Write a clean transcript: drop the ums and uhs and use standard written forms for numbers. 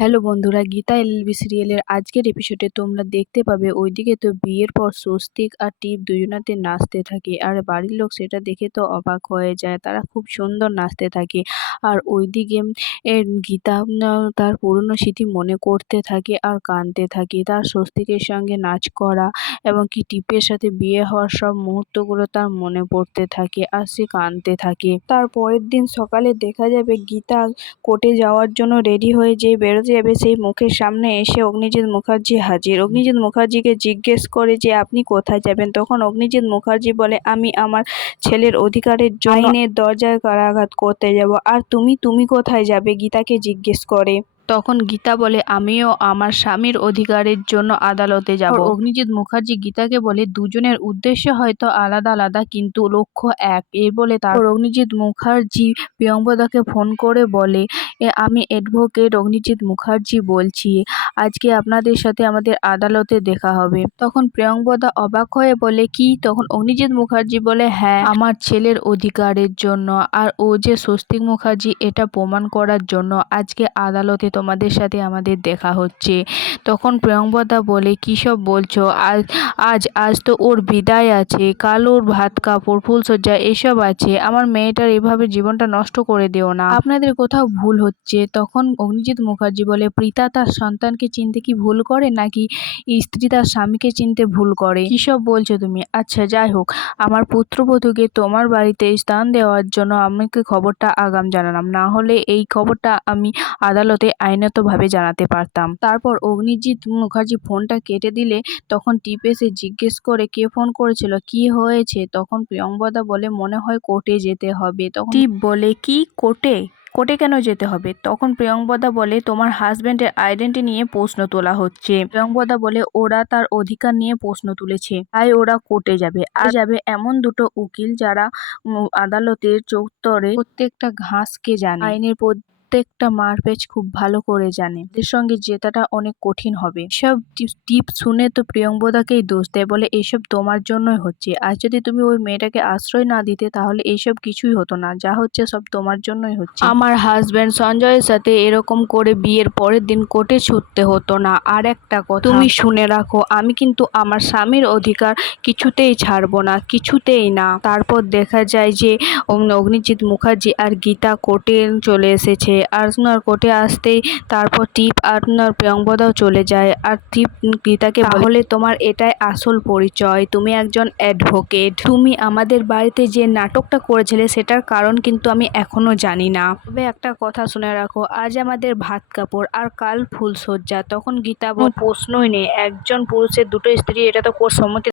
Hello বন্ধুরা, Gita LLB সিরিয়ালের আজকের এপিসোডে তোমরা দেখতে পাবে ওইদিকে তো বিয়ের পর স্বস্তিক আর টিপ দুজনাতে নাচতে থাকে আর বাড়ির লোক সেটা দেখে তো অবাক হয়ে যায়। তারা খুব সুন্দর নাচতে থাকে আর ওইদিকে গীতা তার পুরনো স্মৃতি মনে করতে থাকে আর কাঁদতে থাকে। তার স্বস্তিকের সঙ্গে নাচ করা এবং কি টিপের সাথে বিয়ে হওয়ার সব মুহূর্তগুলো তার মনে পড়তে থাকে আর সে কাঁদতে থাকে। তার পরের দিন সকালে দেখা যাবে গীতা কোর্টে যাওয়ার জন্য রেডি হয়ে যেই বেরোতে যাবে সেই মুখের সামনে এসে অগ্নিজিৎ মুখার্জি হাজির। অগ্নিজিৎ মুখার্জিকে জিজ্ঞেস করে যে আপনি কোথায় যাবেন। তখন অগ্নিজিৎ মুখার্জি বলে আমি আমার ছেলের অধিকারের জন্য আইনের দরজায় করাঘাত করতে যাব। আর তুমি কোথায় যাবে গীতাকে জিজ্ঞেস করে। তখন গীতা বলে আমিও আমার স্বামীর অধিকারের জন্য আদালতে যাব। অগ্নিজিৎ মুখার্জি গীতাকে বলে দুজনের উদ্দেশ্য হয়তো আলাদা আলাদা কিন্তু লক্ষ্য এক। এই বলে তারপর অগ্নিজিৎ মুখার্জি প্রিয়ঙ্বদাকে ফোন করে বলে আমি অ্যাডভোকেট অগ্নিজিৎ মুখার্জি বলছি, আজকে আপনাদের সাথে আমাদের আদালতে দেখা হবে। তখন প্রিয়ঙ্বদা অবাক হয়ে বলে কি? তখন অগ্নিজিৎ মুখার্জি বলে হ্যাঁ, আমার ছেলের অধিকারের জন্য আর ও যে স্বস্তিক মুখার্জি এটা প্রমাণ করার জন্য আজকে আদালতে তোমাদের সাথে আমাদের দেখা হচ্ছে। তখন প্রিয়ঙ্বদা বলে কী সব বলছো? আজ তো ওর বিদায় আছে, কাল ওর ভাত কাপড় ফুলসজ্জা এসব আছে। আমার মেয়েটার এভাবে জীবনটা নষ্ট করে দিও না, আপনাদের কোথাও ভুল হচ্ছে। তখন অগ্নিজিৎ মুখার্জি বলে পিতা তার সন্তানকে চিনতে কি ভুল করে নাকি স্ত্রী তার স্বামীকে চিনতে ভুল করে? কী সব বলছো তুমি? আচ্ছা যাই হোক, আমার পুত্রবধূকে তোমার বাড়িতে স্থান দেওয়ার জন্য আমাকে খবরটা আগাম জানালাম, না হলে এই খবরটা আমি আদালতে আইনতভাবে জানাতে পারতাম। তারপর অগ্নিজিৎ মুখার্জি ফোনটা কেটে দিলে তখন টিপ এসে জিজ্ঞেস করে কে ফোন করেছিল, কি হয়েছে? তখন প্রিয়ঙ্বদা বলে মনে হয় কোর্টে যেতে হবে। তখন টিপ বলে কি কোর্টে? কোর্টে কেন যেতে হবে? তখন প্রিয়ঙ্বদা বলে তোমার হাজবেন্ডের আইডেন্টি নিয়ে প্রশ্ন তোলা হচ্ছে। প্রিয়ঙ্বদা বলে ওরা তার অধিকার নিয়ে প্রশ্ন তুলেছে তাই ওরা কোর্টে যাবে। আর যাবে এমন দুটো উকিল যারা আদালতের চত্বরে প্রত্যেকটা ঘাসকে জানে, আইনের প্রত্যেকটা মারপ্যাচ খুব ভালো করে জানে। এদের সঙ্গে জেতাটা অনেক কঠিন হবে। সব টিপ শুনে তো প্রিয়ঙ্বদাকেই দোষ দেয়, বলে এইসব তোমার জন্যই হচ্ছে। আর যদি তুমি ওই মেয়েটাকে আশ্রয় না দিতে তাহলে এইসব কিছুই হতো না, যা হচ্ছে সব তোমার জন্যই হচ্ছে। আমার হাজবেন্ড সঞ্জয়ের সাথে এরকম করে বিয়ের পরের দিন কোর্টে ছুটতে হতো না। আর একটা কথা তুমি শুনে রাখো, আমি কিন্তু আমার স্বামীর অধিকার কিছুতেই ছাড়বো না, কিছুতেই না। তারপর দেখা যায় যে অগ্নিজিৎ মুখার্জি আর গীতা কোর্টে চলে এসেছে। আর কোর্টে আসতেই তারপর টিপ আর প্রিয়ঙ্বদাও চলে যায়। আর টিপ গীতাকে বলে তোমার এটাই আসল পরিচয়, তুমি একজন অ্যাডভোকেট। তুমি আমাদের বাড়িতে যে নাটকটা করেছিলে সেটার কারণ কিন্তু আমি এখনো জানি না। তবে একটা কথা শুনে রাখো, আজ আমাদের ভাত কাপড় আর কাল ফুলসজ্জা। তখন গীতা প্রশ্নই নেই, একজন পুরুষের দুটো স্ত্রী এটা তো কোর্ট সম্মতি